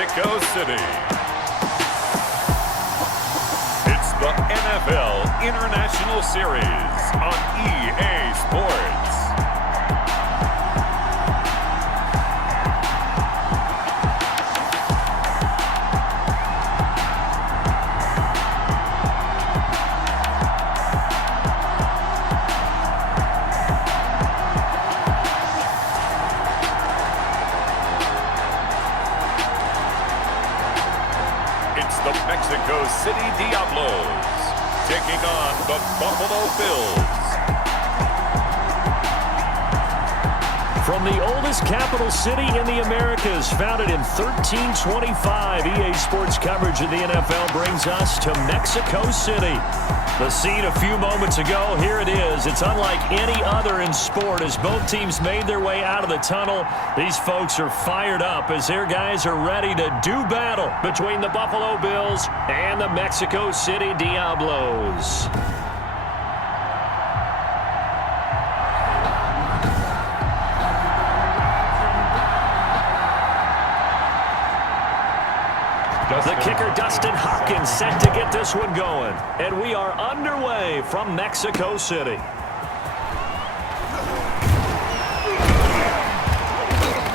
Mexico City. It's the NFL International Series on EA Sports. The Mexico City Diablos taking on the Buffalo Bills. From the oldest capital city in the Americas, founded in 1325, EA Sports coverage of the NFL brings us to Mexico City. The scene a few moments ago, here it is. It's unlike any other in sport as both teams made their way out of the tunnel. These folks are fired up as their guys are ready to do battle between the Buffalo Bills and the Mexico City Diablos. The kicker, Dustin Hopkins, set to get this one going. And we are underway from Mexico City.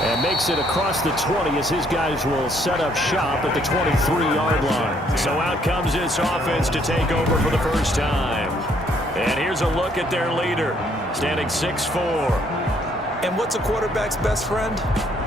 And makes it across the 20 as his guys will set up shop at the 23-yard line. So out comes this offense to take over for the first time. And here's a look at their leader, standing 6'4". And what's a quarterback's best friend?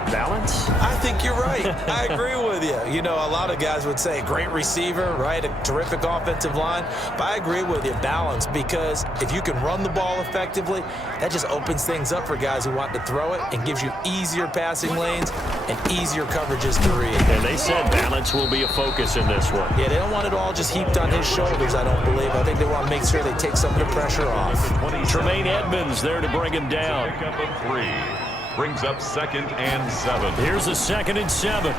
Balance? I think you're right. I agree with you. You know, a lot of guys would say great receiver, right? A terrific offensive line. But I agree with you, balance, because if you can run the ball effectively, that just opens things up for guys who want to throw it and gives you easier passing lanes and easier coverages to read. And they said balance will be a focus in this one. Yeah, they don't want it all just heaped on his shoulders, I don't believe. I think they want to make sure they take some of the pressure off. Tremaine Edmonds there to bring him down. Pickup of 3. Brings up 2nd and 7. Here's a 2nd and 7.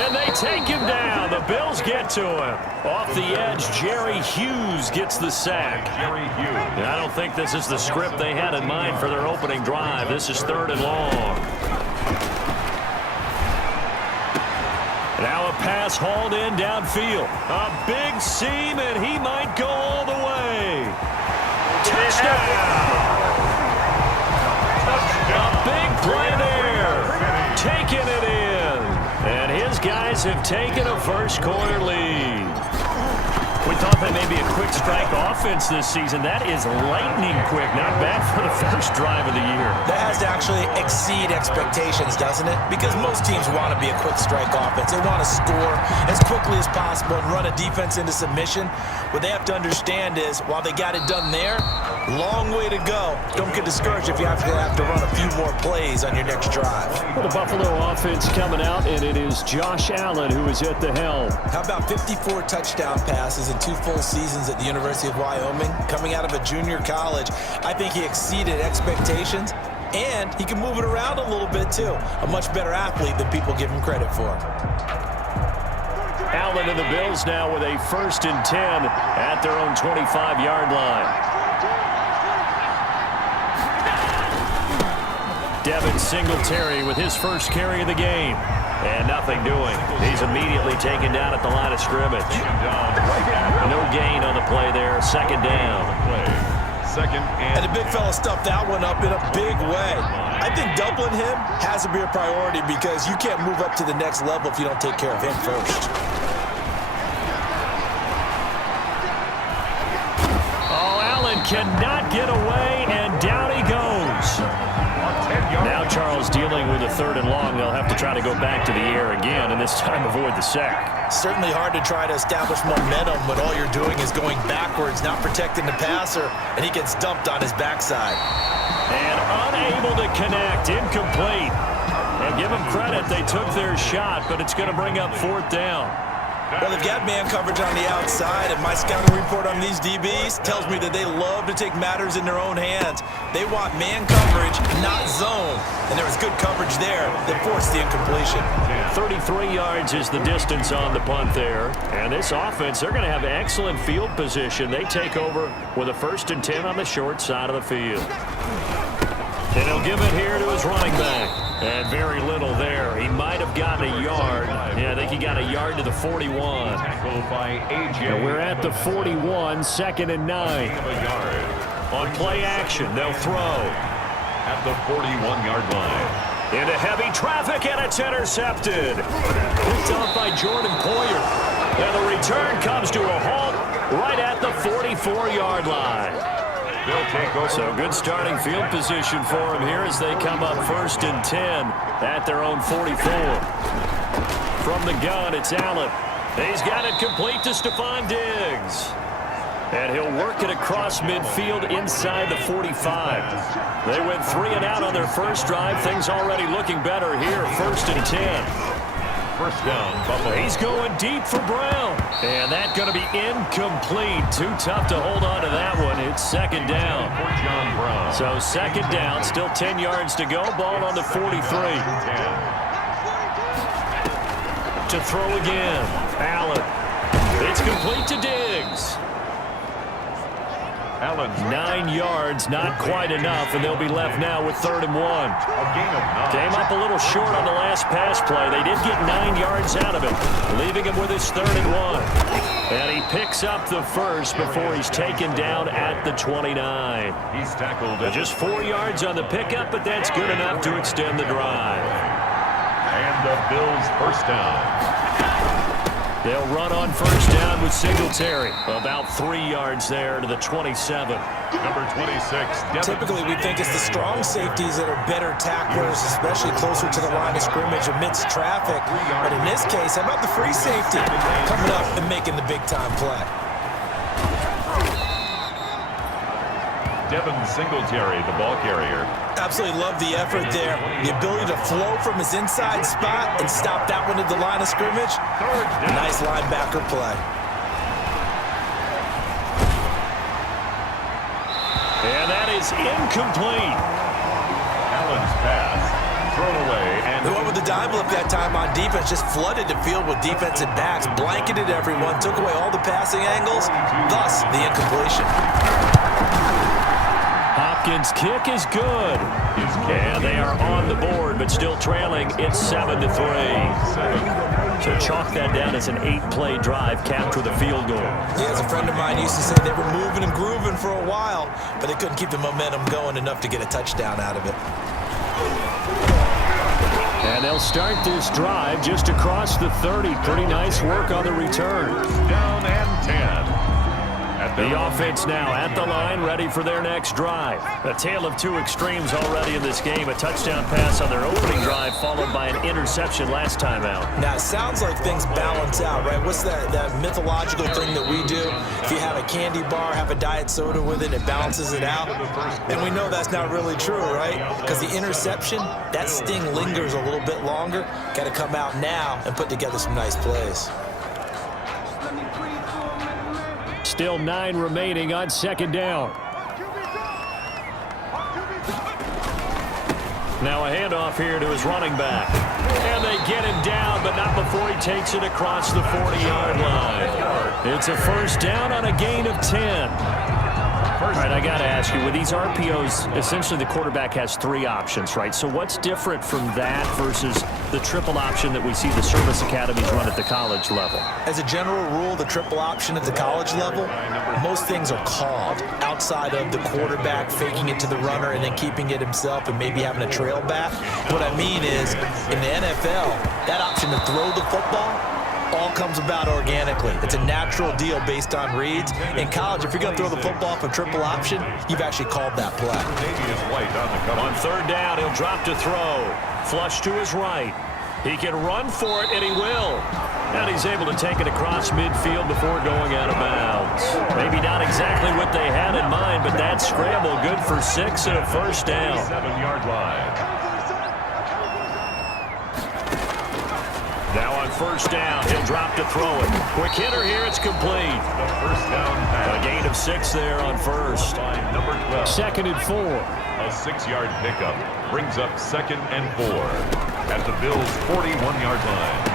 And they take him down. The Bills get to him. Off the edge, Jerry Hughes gets the sack. Jerry Hughes. And I don't think this is the script they had in mind for their opening drive. This is 3rd and long. Now a pass hauled in downfield. A big seam, and he might go all the way. Touchdown! A big play there. Taking it in. And his guys have taken a first-quarter lead. We thought they may be a quick strike offense this season. That is lightning quick. Not bad for the first drive of the year. That has to actually exceed expectations, doesn't it? Because most teams want to be a quick strike offense. They want to score as quickly as possible and run a defense into submission. What they have to understand is, while they got it done there, long way to go. Don't get discouraged if you have to run a few more plays on your next drive. Well, the Buffalo offense coming out, and it is Josh Allen who is at the helm. How about 54 touchdown passes in 2 full seasons at the University of Wyoming, coming out of a junior college? I think he exceeded expectations, and he can move it around a little bit too. A much better athlete than people give him credit for. Allen and the Bills now with a 1st and 10 at their own 25-yard line. Devin Singletary with his first carry of the game. And nothing doing. He's immediately taken down at the line of scrimmage. No gain on the play there. 2nd down. 2nd And the big fella stuffed that one up in a big way. I think doubling him has to be a priority because you can't move up to the next level if you don't take care of him first. Oh, Allen cannot get away, and down he goes. Now Charles dealing with a 3rd and long. They'll have to try to go back to the air again, and this time avoid the sack. Certainly hard to try to establish momentum when all you're doing is going backwards, not protecting the passer, and he gets dumped on his backside. And unable to connect, incomplete. And give them credit, they took their shot, but it's going to bring up 4th down. Well, they've got man coverage on the outside, and my scouting report on these DBs tells me that they love to take matters in their own hands. They want man coverage, not zone. And there was good coverage there that forced the incompletion. 33 yards is the distance on the punt there. And this offense, they're going to have excellent field position. They take over with a 1st and 10 on the short side of the field. And he'll give it here to his running back. And very little there. He might have gotten a yard. Yeah, I think he got a yard to the 41. Tackled by A.J. And we're at the 41, 2nd and 9. On play action, they'll throw. At the 41-yard line. Into heavy traffic, and it's intercepted. Picked off by Jordan Poyer. And the return comes to a halt right at the 44-yard line. They'll take over. So good starting field position for them here as they come up 1st and 10 at their own 44. From the gun, it's Allen. He's got it complete to Stephon Diggs. And he'll work it across midfield inside the 45. They went 3 and out on their first drive. Things already looking better here, 1st and 10. First down, Buffalo. He's going deep for Brown. And that's going to be incomplete. Too tough to hold on to that one. It's 2nd down. For John Brown. So 2nd down, still 10 yards to go. Ball on the 43. To throw again. Allen. It's complete to Diggs. Allen's 9 yards, not quite enough, and they'll be left now with 3rd and 1. a gain of 9. Came up a little short on the last pass play. They did get 9 yards out of it, leaving him with his 3rd and 1. And he picks up the first before he's taken down at the 29. He's tackled at Just 4 yards on the pickup, but that's good enough to extend the drive. And the Bills' first down. They'll run on 1st down with Singletary. About 3 yards there to the 27. Number 26. Typically, we think it's the strong safeties that are better tacklers, especially closer to the line of scrimmage amidst traffic. But in this case, how about the free safety coming up and making the big-time play? Devin Singletary, the ball carrier. Absolutely love the effort there. The ability to flow from his inside spot and stop that one at the line of scrimmage. Nice linebacker play. And that is incomplete. Allen's pass thrown away. And They went with the dime look that time on defense, just flooded the field with defensive backs, blanketed everyone, took away all the passing angles, thus the incompletion. Hopkins' kick is good. And they are on the board, but still trailing. It's 7-3. So chalk that down as an 8-play drive, capture the field goal. Yeah, as a friend of mine used to say, they were moving and grooving for a while, but they couldn't keep the momentum going enough to get a touchdown out of it. And they'll start this drive just across the 30. Pretty nice work on the return. down and 10. The offense now at the line, ready for their next drive. A tale of two extremes already in this game. A touchdown pass on their opening drive, followed by an interception last time out. Now, it sounds like things balance out, right? What's that mythological thing that we do? If you have a candy bar, have a diet soda with it, it balances it out. And we know that's not really true, right? Because the interception, that sting lingers a little bit longer. Got to come out now and put together some nice plays. Still 9 remaining on 2nd down. Now a handoff here to his running back. And they get him down, but not before he takes it across the 40-yard line. It's a 1st down on a gain of 10. All right, I got to ask you, with these RPOs, essentially the quarterback has 3 options, right? So what's different from that versus the triple option that we see the service academies run at the college level? As a general rule, the triple option at the college level, most things are called outside of the quarterback faking it to the runner and then keeping it himself and maybe having a trail back. What I mean is, in the NFL, that option to throw the football all comes about organically. It's a natural deal based on reads. In college, if you're going to throw the football for triple option, you've actually called that play. On 3rd down, he'll drop to throw. Flush to his right. He can run for it, and he will. And he's able to take it across midfield before going out of bounds. Maybe not exactly what they had in mind, but that scramble good for 6 and a 1st down. 7-yard line. Now on 1st down, he'll drop to throw it. Quick hitter here, it's complete. The 1st down pass. A gain of 6 there on 1st. Number 12. 2nd and 4. A 6-yard pickup brings up 2nd and 4 at the Bills' 41-yard line.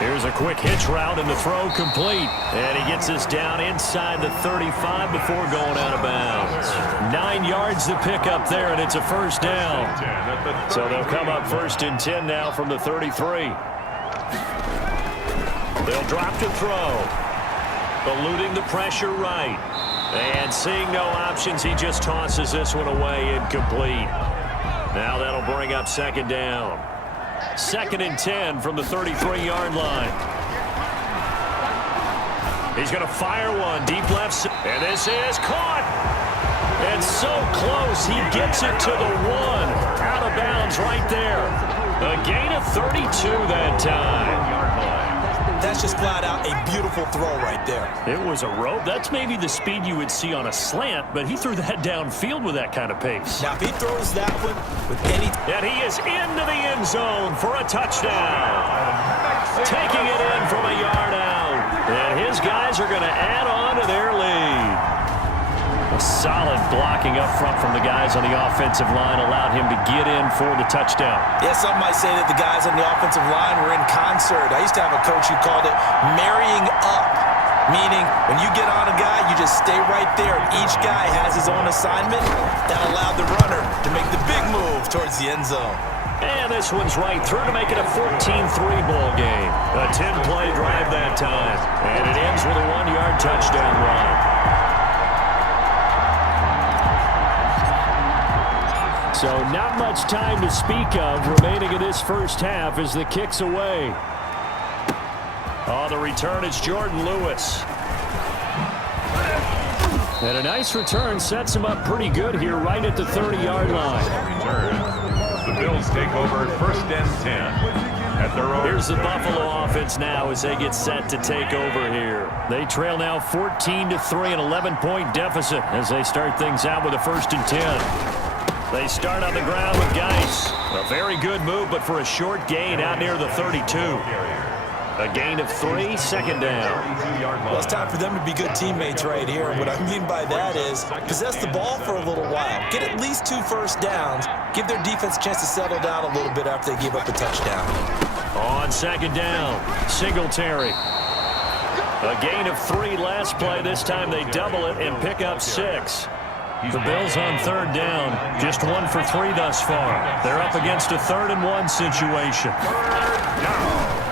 Here's a quick hitch route and the throw complete. And he gets us down inside the 35 before going out of bounds. 9 9 yards to pick up there, and it's a first down. So they'll come up 1st and 10 now from the 33. They'll drop to throw. Eluding the pressure right. And seeing no options, he just tosses this one away incomplete. Now that'll bring up 2nd down. 2nd and 10 from the 33-yard line. He's going to fire one deep left. And this is caught. And so close, he gets it to the 1. Out of bounds right there. A gain of 32 that time. That's just flat out a beautiful throw right there. It was a rope. That's maybe the speed you would see on a slant, but he threw that downfield with that kind of pace. Now, if he throws that one with any... And he is into the end zone for a touchdown. Taking it in from a yard out. And his guys are going to add on to their lead. A solid blocking up front from the guys on the offensive line allowed him to get in for the touchdown. Yeah, some might say that the guys on the offensive line were in concert. I used to have a coach who called it marrying up, meaning when you get on a guy, you just stay right there. Each guy has his own assignment. That allowed the runner to make the big move towards the end zone. And this one's right through to make it a 14-3 ball game. A 10-play drive that time. And it ends with a 1-yard touchdown run. So not much time to speak of remaining in this first half as the kick's away. On the return, it's Jordan Lewis. And a nice return sets him up pretty good here right at the 30-yard line. The Bills take over 1st and 10 at their own. Here's the Buffalo offense now as they get set to take over here. They trail now 14-3, an 11-point deficit as they start things out with a 1st and 10. They start on the ground with Geis. A very good move, but for a short gain out near the 32. A gain of 3, 2nd down. Well, it's time for them to be good teammates right here. And what I mean by that is possess the ball for a little while. Get at least 2 first downs. Give their defense a chance to settle down a little bit after they give up a touchdown. On 2nd down, Singletary. A gain of 3 last play. This time they double it and pick up 6. The Bills on 3rd down, just 1 for 3 thus far. They're up against a 3rd and 1 situation.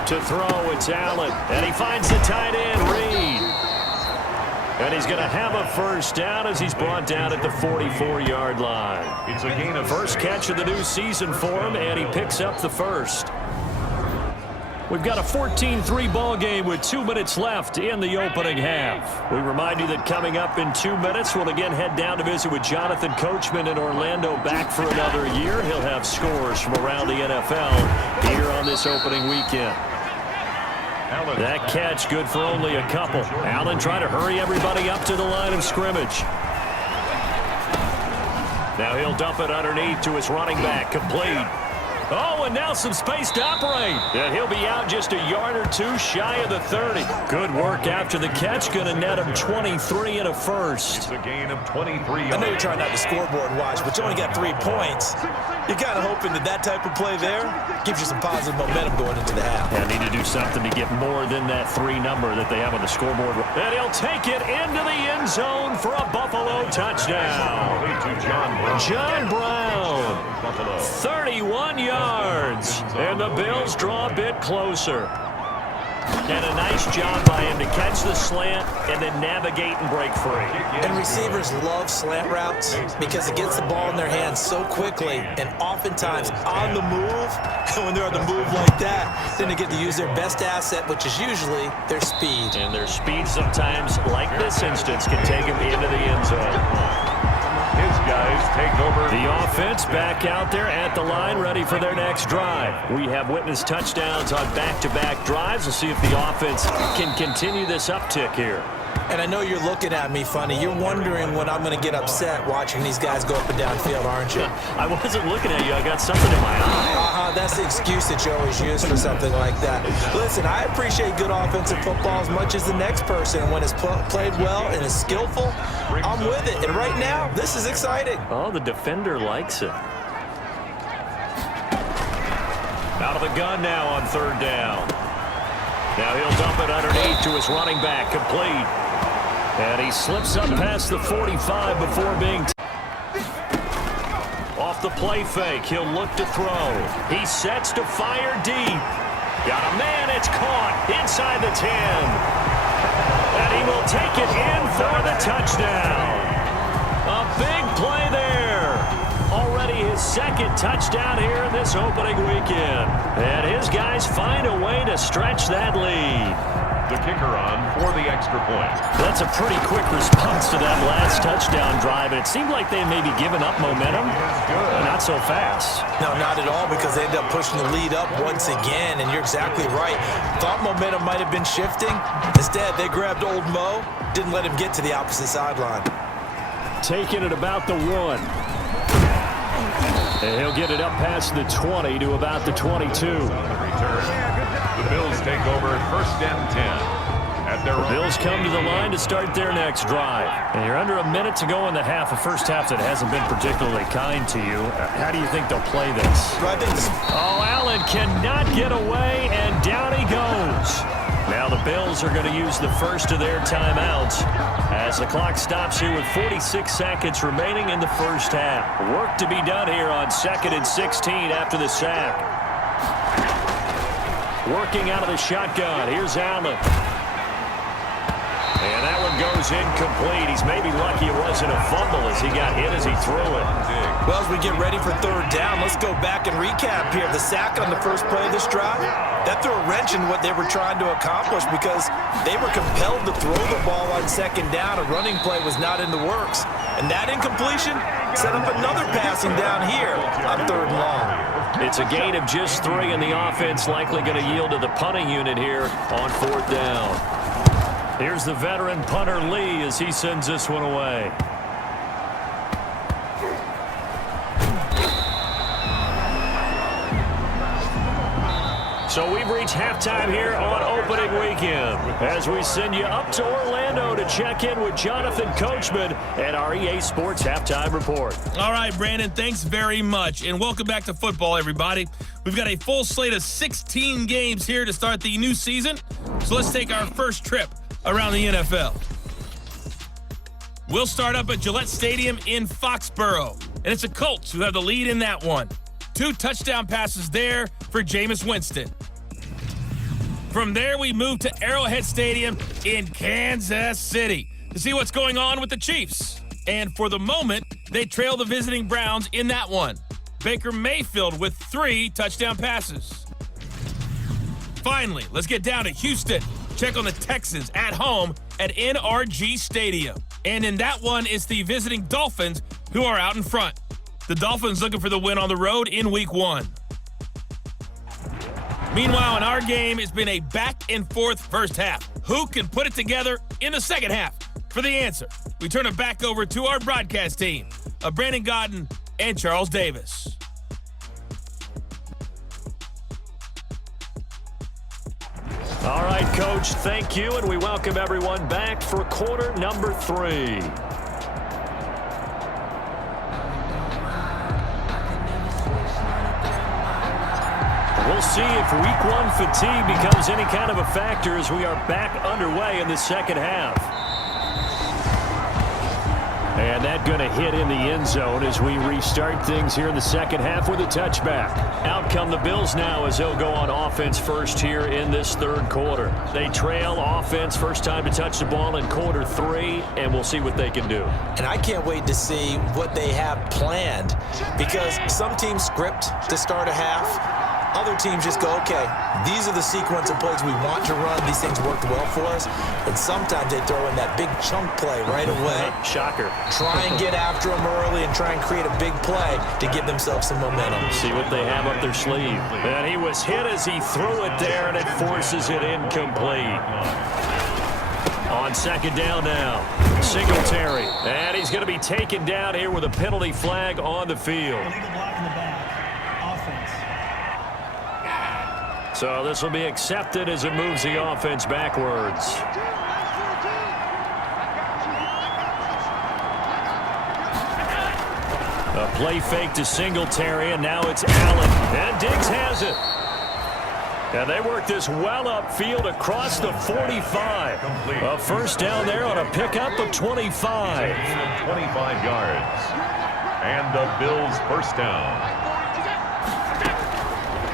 To throw, it's Allen, and he finds the tight end, Reed. And he's going to have a first down as he's brought down at the 44-yard line. It's a gain of first catch of the new season for him, and he picks up the first. We've got a 14-3 ball game with 2 minutes left in the opening half. We remind you that coming up in 2 minutes, we'll again head down to visit with Jonathan Coachman in Orlando, back for another year. He'll have scores from around the NFL here on this opening weekend. That catch good for only a couple. Allen trying to hurry everybody up to the line of scrimmage. Now he'll dump it underneath to his running back, complete. Oh, and now some space to operate. And he'll be out just a yard or 2 shy of the 30. Good work after the catch. Going to net him 23 and a first. It's a gain of 23 yards. I know you're trying not to scoreboard watch, but you only got 3 points. You're kind of hoping that type of play there gives you some positive momentum going into the half. Yeah, need to do something to get more than that 3 number that they have on the scoreboard. And he'll take it into the end zone for a Buffalo touchdown. John Brown. 31 yards. And the Bills draw a bit closer. And a nice job by him to catch the slant and then navigate and break free. And receivers love slant routes because it gets the ball in their hands so quickly and oftentimes on the move. And when they're on the move like that, then they get to use their best asset, which is usually their speed. And their speed sometimes, like this instance, can take them into the end zone. His guys take over. The offense back out there at the line, ready for their next drive. We have witnessed touchdowns on back-to-back drives. We'll see if the offense can continue this uptick here. And I know you're looking at me funny. You're wondering when I'm going to get upset watching these guys go up and down field, aren't you? I wasn't looking at you. I got something in my eye. That's the excuse that you always use for something like that. Listen, I appreciate good offensive football as much as the next person. When it's played well and is skillful, I'm with it. And right now, this is exciting. Oh, the defender likes it. Out of the gun now on 3rd down. Now he'll dump it underneath to his running back, complete. And he slips up past the 45 before being... the play fake. He'll look to throw. He sets to fire deep. Got a man. It's caught inside the 10. And he will take it in for the touchdown. A big play there. Already his second touchdown here in this opening weekend. And his guys find a way to stretch that lead. The kicker on for the extra point. That's a pretty quick response to that last touchdown drive. And it seemed like they may be giving up momentum. Not so fast. No, not at all, because they ended up pushing the lead up once again. And you're exactly right. Thought momentum might have been shifting. Instead, they grabbed old Mo, didn't let him get to the opposite sideline. Taking it about the 1. And he'll get it up past the 20 to about the 22. On the return, the Bills take over 1st and 10. The Bills come to the line to start their next drive. And you're under a minute to go in the half, a first half that hasn't been particularly kind to you. How do you think they'll play this? Oh, Allen cannot get away, and down he goes. Now the Bills are going to use the first of their timeouts as the clock stops here with 46 seconds remaining in the first half. Work to be done here on 2nd and 16 after the sack. Working out of the shotgun. Here's Allen. And that one goes incomplete. He's maybe lucky it wasn't a fumble as he got hit as he threw it. Well, as we get ready for 3rd down, let's go back and recap here. The sack on the first play of this drive, that threw a wrench in what they were trying to accomplish because they were compelled to throw the ball on 2nd down. A running play was not in the works. And that incompletion set up another passing down here on 3rd and long. It's a gain of just 3, and the offense likely going to yield to the punting unit here on 4th down. Here's the veteran punter Lee as he sends this one away. So we've reached halftime here on opening weekend as we send you up to Orlando to check in with Jonathan Coachman and our EA Sports Halftime Report. All right, Brandon, thanks very much, and welcome back to football, everybody. We've got a full slate of 16 games here to start the new season, so let's take our first trip around the NFL. We'll start up at Gillette Stadium in Foxborough, and it's the Colts who have the lead in that one. 2 touchdown passes there for Jameis Winston. From there, we move to Arrowhead Stadium in Kansas City to see what's going on with the Chiefs. And for the moment, they trail the visiting Browns in that one. Baker Mayfield with 3 touchdown passes. Finally, let's get down to Houston. Check on the Texans at home at NRG Stadium. And in that one, it's the visiting Dolphins who are out in front. The Dolphins looking for the win on the road in Week 1. Meanwhile, in our game, it's been a back-and-forth first half. Who can put it together in the second half? For the answer, we turn it back over to our broadcast team of Brandon Godden and Charles Davis. All right, Coach, thank you, and we welcome everyone back for quarter number 3. We'll see if Week 1 fatigue becomes any kind of a factor as we are back underway in the second half. And that going to hit in the end zone as we restart things here in the second half with a touchback. Out come the Bills now as they'll go on offense first here in this 3rd quarter. They trail offense, first time to touch the ball in quarter 3, and we'll see what they can do. And I can't wait to see what they have planned, because some teams script to start a half. Other teams just go, okay, these are the sequence of plays we want to run. These things worked well for us. And sometimes they throw in that big chunk play right away. Shocker. Try and get after them early and try and create a big play to give themselves some momentum. See what they have up their sleeve. And he was hit as he threw it there, and it forces it incomplete. On second down now, Singletary. And he's going to be taken down here with a penalty flag on the field. So this will be accepted as it moves the offense backwards. A play fake to Singletary, and now it's Allen. And Diggs has it. And they work this well upfield across the 45. A first down there on a pickup of 25. Gain of 25 yards. And the Bills first down.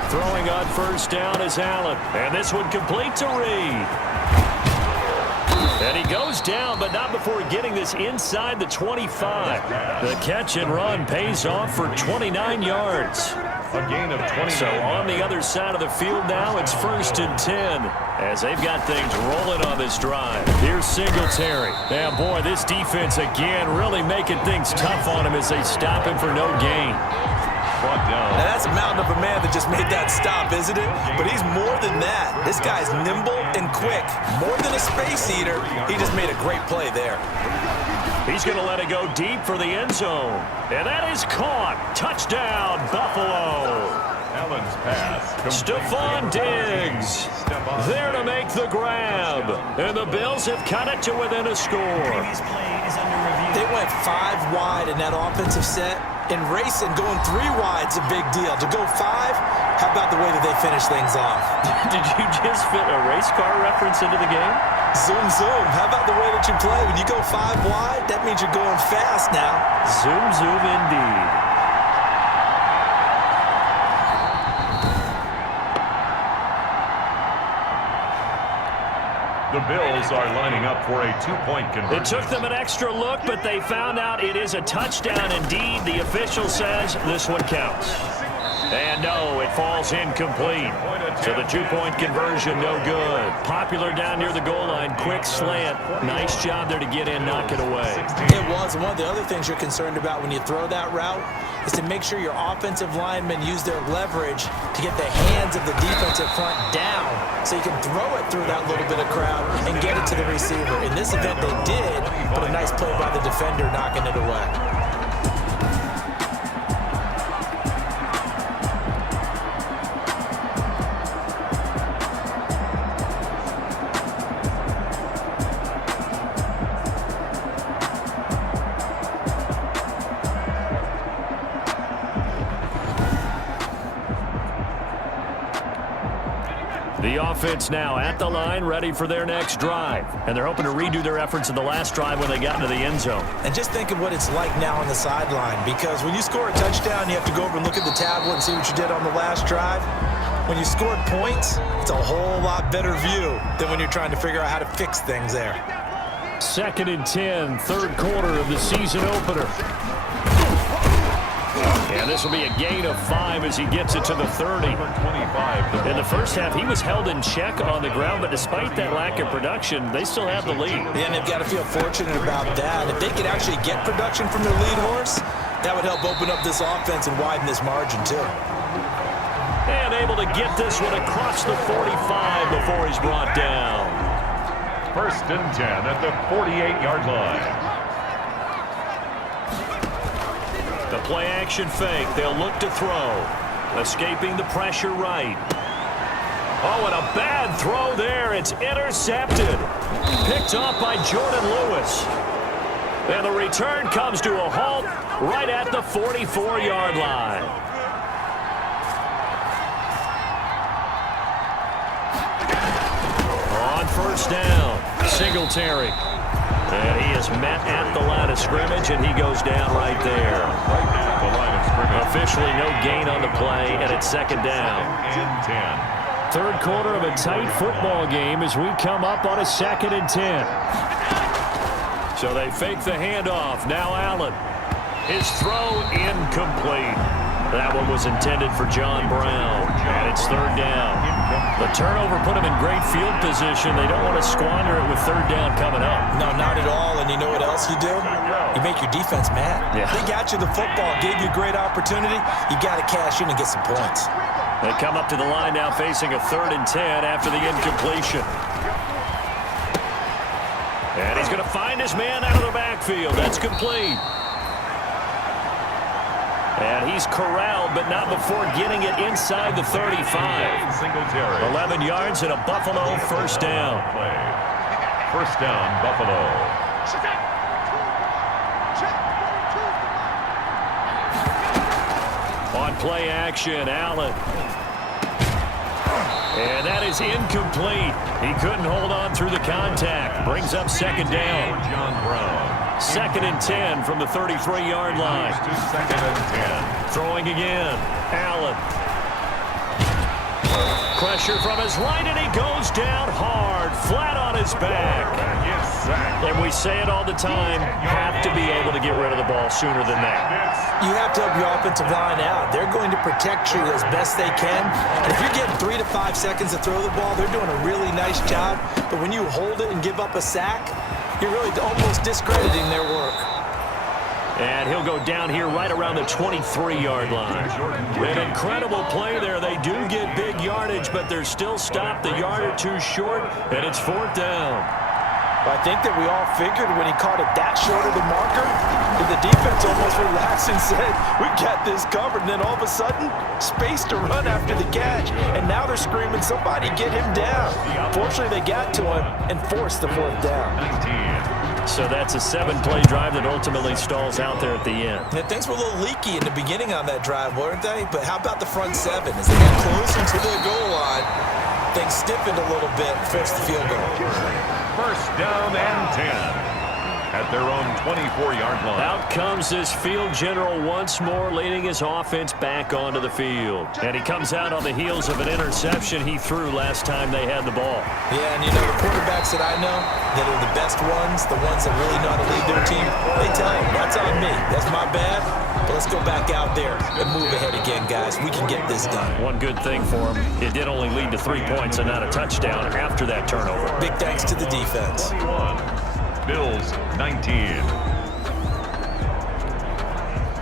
Throwing on first down is Allen. And this one complete to Reed. And he goes down, but not before getting this inside the 25. The catch and run pays off for 29 yards. A gain of 20. So on the other side of the field now, it's 1st and 10 as they've got things rolling on this drive. Here's Singletary. Now, boy, this defense again really making things tough on him as they stop him for no gain. Down. Now, that's a mountain of a man that just made that stop, isn't it? But he's more than that. This guy's nimble and quick. More than a space eater, he just made a great play there. He's going to let it go deep for the end zone. And that is caught. Touchdown, Buffalo. Allen's pass. Stephon Diggs there to make the grab. And the Bills have cut it to within a score. They went 5 wide in that offensive set. In racing, going 3 wide's a big deal. To go 5, how about the way that they finish things off? Did you just fit a race car reference into the game? Zoom, zoom. How about the way that you play? When you go 5 wide, that means you're going fast now. Zoom, zoom indeed. The Bills are lining up for a 2-point conversion. It took them an extra look, but they found out it is a touchdown indeed. The official says this one counts. And no, it falls incomplete. So the 2-point conversion, no good. Popular down near the goal line, quick slant. Nice job there to get in, knock it away. It was. And one of the other things you're concerned about when you throw that route is to make sure your offensive linemen use their leverage to get the hands of the defensive front down so you can throw it through that little bit of crowd and get it to the receiver. In this event, they did, but a nice play by the defender knocking it away. The offense now at the line, ready for their next drive. And they're hoping to redo their efforts in the last drive when they got into the end zone. And just think of what it's like now on the sideline, because when you score a touchdown, you have to go over and look at the tablet and see what you did on the last drive. When you scored points, it's a whole lot better view than when you're trying to figure out how to fix things there. 2nd and 10, 3rd quarter of the season opener. And this will be a gain of 5 as he gets it to the 30. In the first half, he was held in check on the ground, but despite that lack of production, they still have the lead. And they've got to feel fortunate about that. If they could actually get production from their lead horse, that would help open up this offense and widen this margin too. And able to get this one across the 45 before he's brought down. 1st and 10 at the 48-yard line. The play-action fake. They'll look to throw. Escaping the pressure right. Oh, and a bad throw there. It's intercepted. Picked off by Jordan Lewis. And the return comes to a halt right at the 44-yard line. On 1st down, Singletary. And he is met at the line of scrimmage, and he goes down right there. Right at the line of scrimmage. Officially no gain on the play, and it's 2nd down. 2nd and 10. 3rd quarter of a tight football game as we come up on a 2nd and 10. So they fake the handoff. Now Allen. His throw incomplete. That one was intended for John Brown, and it's 3rd down. The turnover put him in great field position. They don't want to squander it with 3rd down coming up. No, not at all. And you know what else you do? You make your defense mad. Yeah. They got you the football, gave you a great opportunity. You got to cash in and get some points. They come up to the line now facing a 3rd and 10 after the incompletion. And he's going to find his man out of the backfield. That's complete. And he's corralled, but not before getting it inside the 35. 11 yards and a Buffalo 1st down. 1st down, Buffalo. On play action, Allen. And that is incomplete. He couldn't hold on through the contact. Brings up 2nd down. John Brown. 2nd and 10 from the 33-yard line. To 2nd and 10. Throwing again. Allen. Pressure from his right, and he goes down hard, flat on his back. And we say it all the time, have to be able to get rid of the ball sooner than that. You have to help your offensive line out. They're going to protect you as best they can. And if you're getting 3 to 5 seconds to throw the ball, they're doing a really nice job. But when you hold it and give up a sack, you're really almost discrediting their work. And he'll go down here right around the 23-yard line. An incredible play there. They do get big yardage, but they're still stopped a yard or two short, and it's 4th down. I think that we all figured when he caught it that short of the marker, that the defense almost relaxed and said, we got this covered. And then all of a sudden, space to run after the catch. And now they're screaming, somebody get him down. Fortunately, they got to him and forced the 4th down. 19. So that's a 7-play drive that ultimately stalls out there at the end. And things were a little leaky in the beginning on that drive, weren't they? But how about the front 7? As they got closer to the goal line, things stiffened a little bit and forced the field goal. 1st down and 10 at their own 24-yard line. Out comes this field general once more, leading his offense back onto the field. And he comes out on the heels of an interception he threw last time they had the ball. Yeah, and you know, the quarterbacks that I know that are the best ones, the ones that really know how to lead their team, they tell them, that's on me. That's my bad. But let's go back out there and move ahead again, guys. We can get this done. One good thing for him, it did only lead to 3 points and not a touchdown after that turnover. Big thanks to the defense. 21. Bills 19.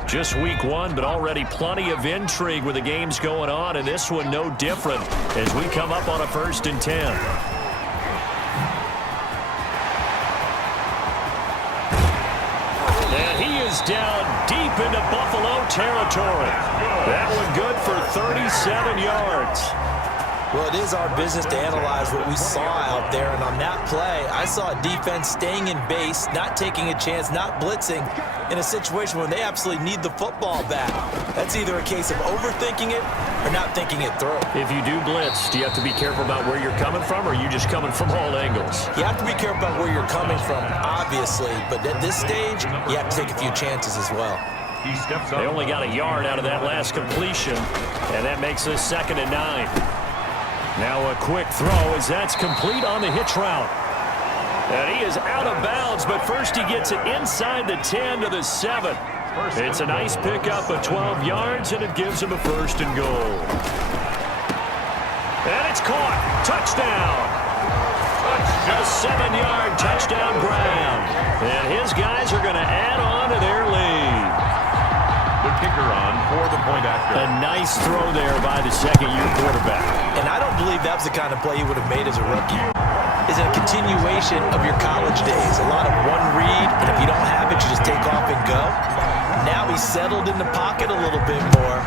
Just week 1, but already plenty of intrigue with the games going on, and this one no different as we come up on a 1st and 10. And he is down deep into Buffalo territory. That one good for 37 yards. Well, it is our business to analyze what we saw out there, and on that play, I saw a defense staying in base, not taking a chance, not blitzing, in a situation where they absolutely need the football back. That's either a case of overthinking it or not thinking it through. If you do blitz, do you have to be careful about where you're coming from, or are you just coming from all angles? You have to be careful about where you're coming from, obviously, but at this stage, you have to take a few chances as well. He steps up. They only got a yard out of that last completion, and that makes this 2nd and 9. Now a quick throw as that's complete on the hitch route. And he is out of bounds, but first he gets it inside the 10 to the 7. It's a nice pickup of 12 yards, and it gives him a 1st and goal. And it's caught. Touchdown. A 7-yard touchdown grab. And his guys are going to add on to their lead. The kicker on for the point after. A nice throw there by the 2nd-year quarterback. And I don't believe that was the kind of play he would have made as a rookie. Is a continuation of your college days. A lot of one read, and if you don't have it, you just take off and go. Now he's settled in the pocket a little bit more,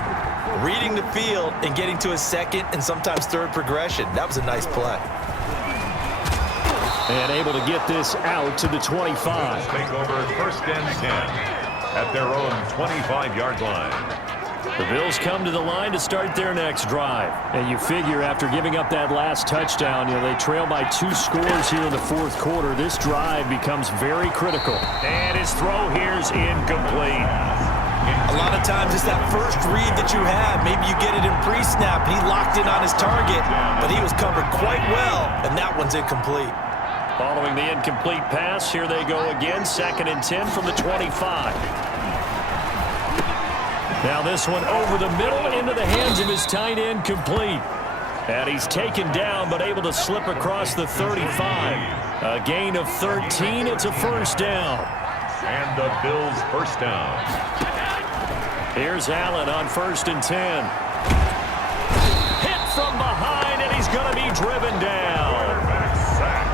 reading the field and getting to his 2nd and sometimes 3rd progression. That was a nice play. And able to get this out to the 25. Take over 1st and 10 at their own 25-yard line. The Bills come to the line to start their next drive. And you figure after giving up that last touchdown, they trail by 2 scores here in the 4th quarter. This drive becomes very critical. And his throw here is incomplete. A lot of times it's that first read that you have. Maybe you get it in pre-snap. He locked in on his target, but he was covered quite well, and that one's incomplete. Following the incomplete pass, here they go again. 2nd and 10 from the 25. Now this one over the middle into the hands of his tight end, complete. And he's taken down but able to slip across the 35. A gain of 13. It's a 1st down. And the Bills' 1st down. Here's Allen on 1st and 10. Hit from behind, and he's going to be driven down. Quarterback sack.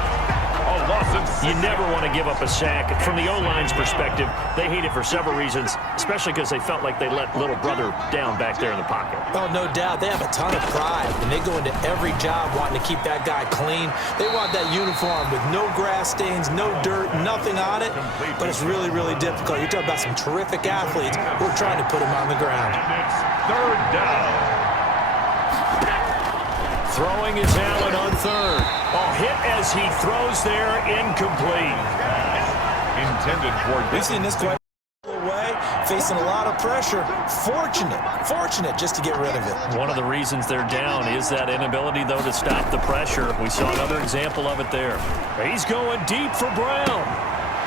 A loss of 6. You never want to give up a sack. From the O-line's perspective, they hate it for several reasons, especially because they felt like they let little brother down back there in the pocket. Oh, no doubt. They have a ton of pride, and they go into every job wanting to keep that guy clean. They want that uniform with no grass stains, no dirt, nothing on it, but it's really, really difficult. You're talking about some terrific athletes who are trying to put him on the ground. It's 3rd down. Throwing is Allen on 3rd. A hit as he throws there, incomplete. intended for We've seen this quite away, facing a lot of pressure. Fortunate just to get rid of it. One of the reasons they're down is that inability, though, to stop the pressure. We saw another example of it there. He's going deep for Brown.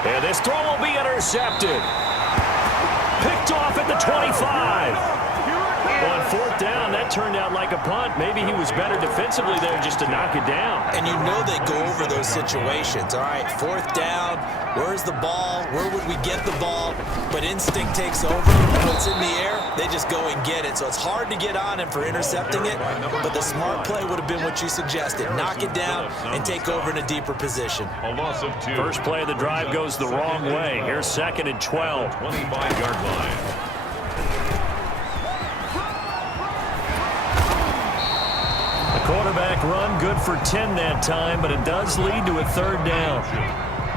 And this throw will be intercepted. Picked off at the 25. On fourth down, that turned out like a punt. Maybe he was better defensively there just to knock it down. And you know they go over those situations. All right, fourth down, where's the ball? Where would we get the ball? But instinct takes over. When it's in the air, they just go and get it. So it's hard to get on him for intercepting it, but the smart play would have been what you suggested. Knock it down and take over in a deeper position. a loss of 2. First play of the drive goes the wrong way. Here's second and 12. 25-yard line. Quarterback run, good for 10 that time, but it does lead to a third down.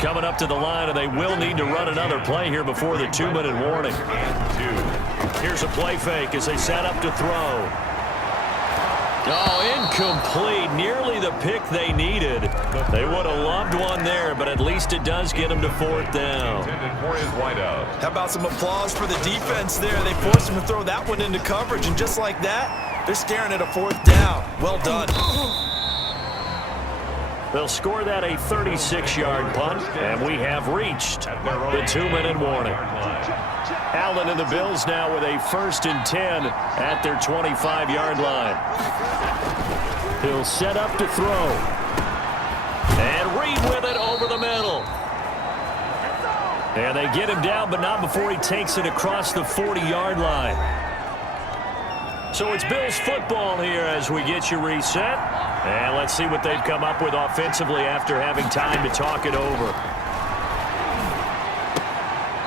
Coming up to the line, and they will need to run another play here before the 2-minute warning. Here's a play fake as they set up to throw. Oh, incomplete. Nearly the pick they needed. They would have loved one there, but at least it does get them to fourth down. How about some applause for the defense there? They forced him to throw that one into coverage, and just like that, they're staring at a fourth down. Well done. They'll score that a 36-yard punt, and we have reached the 2-minute warning. Allen and the Bills now with a 1st and 10 at their 25-yard line. He'll set up to throw. And Reed with it over the middle. And they get him down, but not before he takes it across the 40-yard line. So it's Bills football here as we get you reset. And let's see what they've come up with offensively after having time to talk it over.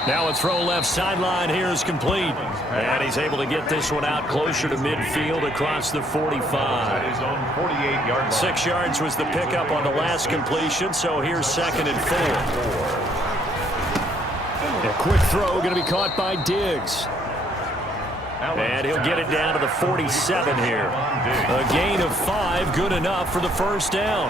Now a throw left sideline here is complete. And he's able to get this one out closer to midfield across the 45. 6 yards was the pickup on the last completion, so here's 2nd and 4. A quick throw going to be caught by Diggs. And he'll get it down to the 47 here. A gain of 5, good enough for the first down.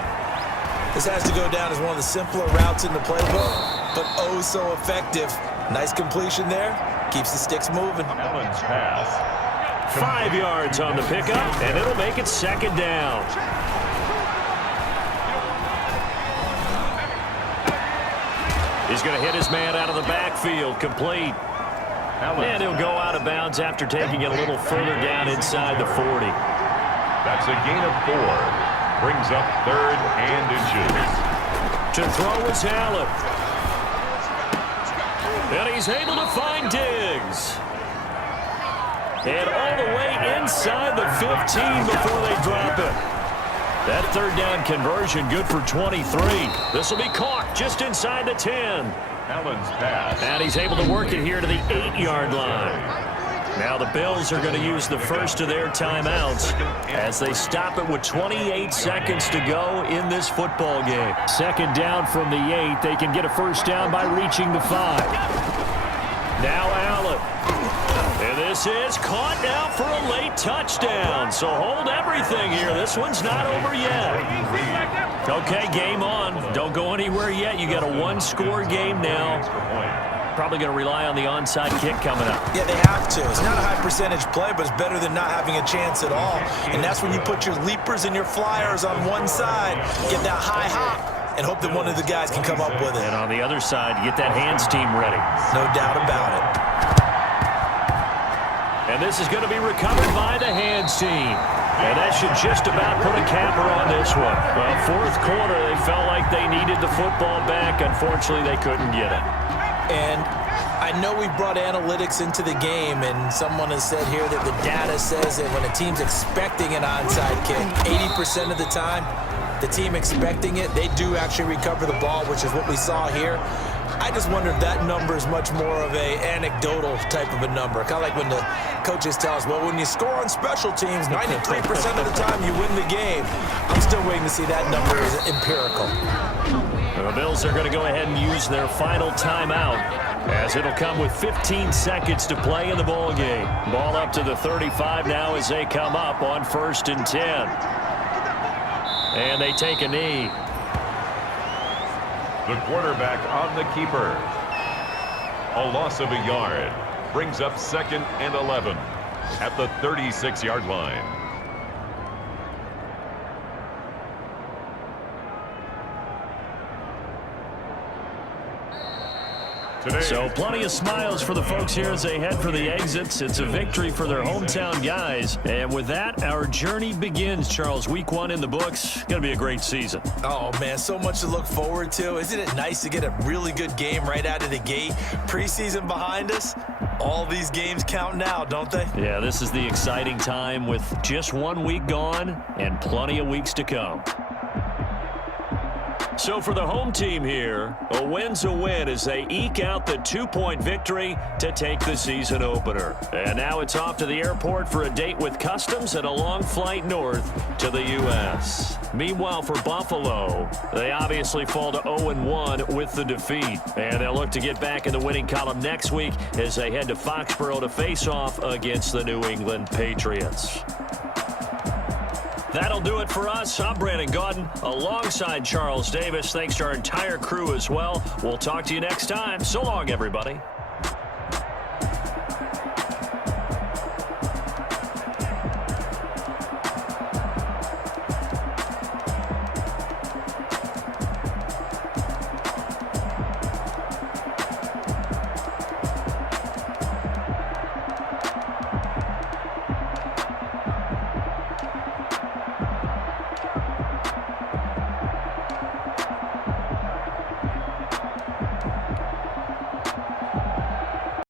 This has to go down as one of the simpler routes in the playbook, but oh so effective. Nice completion there. Keeps the sticks moving. 5 yards on the pickup, and it'll make it 2nd down. He's going to hit his man out of the backfield, complete. And he'll go out of bounds after taking it a little further down inside the 40. That's a gain of 4. Brings up 3rd and inches. To throw is Allen. And he's able to find Diggs. And all the way inside the 15 before they drop it. That 3rd down conversion good for 23. This will be caught just inside the 10. Allen's pass. And he's able to work it here to the 8-yard line. Now the Bills are going to use the first of their timeouts as they stop it with 28 seconds to go in this football game. 2nd down from the 8. They can get a first down by reaching the 5. Now Allen. And this is caught now for a late touchdown. So hold everything here. This one's not over yet. Okay, game on. Don't go anywhere yet. You got a 1-score game now. Probably going to rely on the onside kick coming up. Yeah, they have to. It's not a high percentage play, but it's better than not having a chance at all. And that's when you put your leapers and your flyers on one side, get that high hop, and hope that one of the guys can come up with it. And on the other side, get that hands team ready. No doubt about it. And this is going to be recovered by the hands team. And that should just about put a capper on this one. Well, 4th quarter, they felt like they needed the football back. Unfortunately, they couldn't get it. And I know we brought analytics into the game, and someone has said here that the data says that when a team's expecting an onside kick, 80% of the time, the team expecting it, they do actually recover the ball, which is what we saw here. I just wonder if that number is much more of a anecdotal type of a number. Kind of like when the coaches tell us, well, when you score on special teams, 93% of the time you win the game. I'm still waiting to see that number is empirical. The Bills are going to go ahead and use their final timeout as it'll come with 15 seconds to play in the ball game. Ball up to the 35 now as they come up on 1st and 10. And they take a knee. The quarterback on the keeper. A loss of a yard. Brings up 2nd and 11 at the 36-yard line. So plenty of smiles for the folks here as they head for the exits. It's a victory for their hometown guys. And with that, our journey begins, Charles. Week 1 in the books. Going to be a great season. Oh, man, so much to look forward to. Isn't it nice to get a really good game right out of the gate? Preseason behind us. All these games count now, don't they? Yeah, this is the exciting time with just 1 week gone and plenty of weeks to come. So for the home team here, a win's a win as they eke out the 2-point victory to take the season opener. And now it's off to the airport for a date with Customs and a long flight north to the U.S. Meanwhile, for Buffalo, they obviously fall to 0-1 with the defeat. And they'll look to get back in the winning column next week as they head to Foxborough to face off against the New England Patriots. That'll do it for us. I'm Brandon Gaudin alongside Charles Davis. Thanks to our entire crew as well. We'll talk to you next time. So long, everybody.